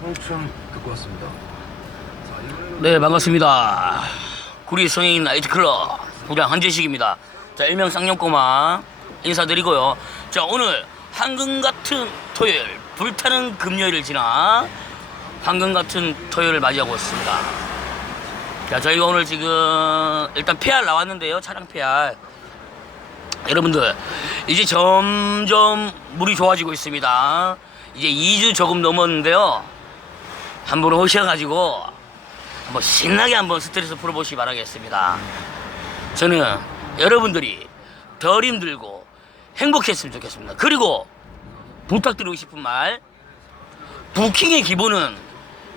청청 듣고 왔습니다. 네 반갑습니다. 구리 성인 나이트클럽 부장 한재식입니다. 자 일명 쌍용꼬마 인사드리고요. 자 오늘 황금 같은 토요일 불타는 금요일을 지나 황금 같은 토요일을 맞이하고 있습니다. 자 저희가 오늘 지금 일단 PR 나왔는데요 차량 PR 여러분들 이제 점점 물이 좋아지고 있습니다. 이제 2주 조금 넘었는데요 한번 오셔가지고 한번 신나게 한번 스트레스 풀어보시기 바라겠습니다. 저는 여러분들이 덜 힘들고 행복했으면 좋겠습니다. 그리고 부탁드리고 싶은 말, 부킹의 기본은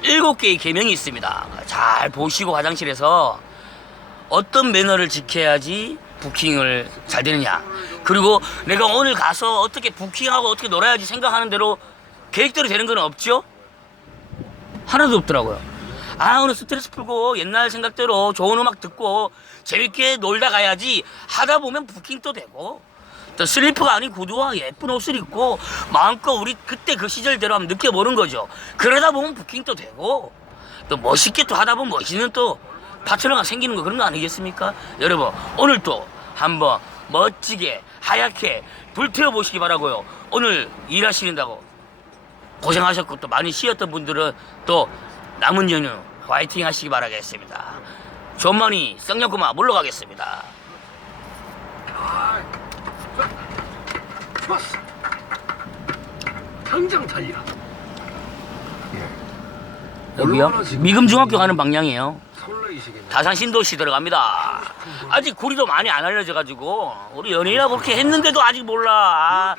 7개의 계명이 있습니다. 잘 보시고 화장실에서 어떤 매너를 지켜야지 부킹을 잘 되느냐. 그리고 내가 오늘 가서 어떻게 부킹하고 어떻게 놀아야지 생각하는 대로 계획대로 되는 건 없죠? 하나도 없더라고요. 아 오늘 스트레스 풀고 옛날 생각대로 좋은 음악 듣고 재밌게 놀다 가야지 하다 보면 부킹도 되고 또 슬리퍼가 아닌 구두와 예쁜 옷을 입고 마음껏 우리 그때 그 시절대로 한번 느껴보는 거죠. 그러다 보면 부킹도 되고 또 멋있게 또 하다 보면 멋있는 또 파트너가 생기는 거 그런 거 아니겠습니까? 여러분 오늘 또 한번 멋지게 하얗게 불태워 보시기 바라고요. 오늘 일하시는다고 고생하셨고 또 많이 쉬었던 분들은 또 남은 연휴 화이팅 하시기 바라겠습니다. 존만이 쌍년구마 물러가겠습니다. 좋았어. 당장 달려. 여기요? 미금중학교 가는 방향이에요. 다산 신도시 들어갑니다. 아직 구리도 많이 안 알려져가지고 우리 연예인하고 그렇게 했는데도 아직 몰라.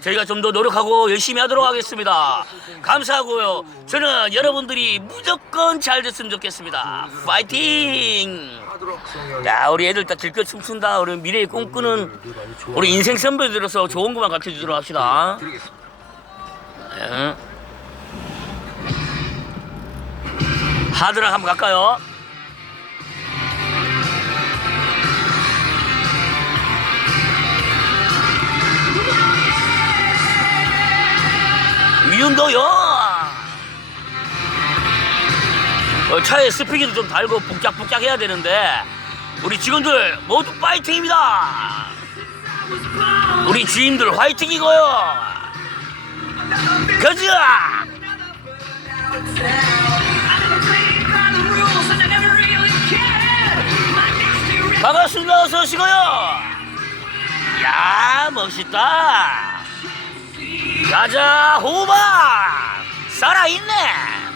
저희가 좀 더 노력하고 열심히 하도록 하겠습니다. 감사하고요. 저는 여러분들이 무조건 잘 됐으면 좋겠습니다. 파이팅! 야 우리 애들 다 들켜 춤춘다. 우리 미래의 꿈꾸는 우리 인생 선배들로서 좋은 것만 가르쳐 주도록 합시다. 드 하드락 한번 갈까요? 미운도요. 어, 차에 스피기도 좀 달고 북작북작 해야 되는데 우리 직원들 모두 파이팅입니다. 우리 주인들 화이팅이고요. 반갑습니다. 어서 오시고요. 야, 멋있다. 가자, 호박! 살아있네!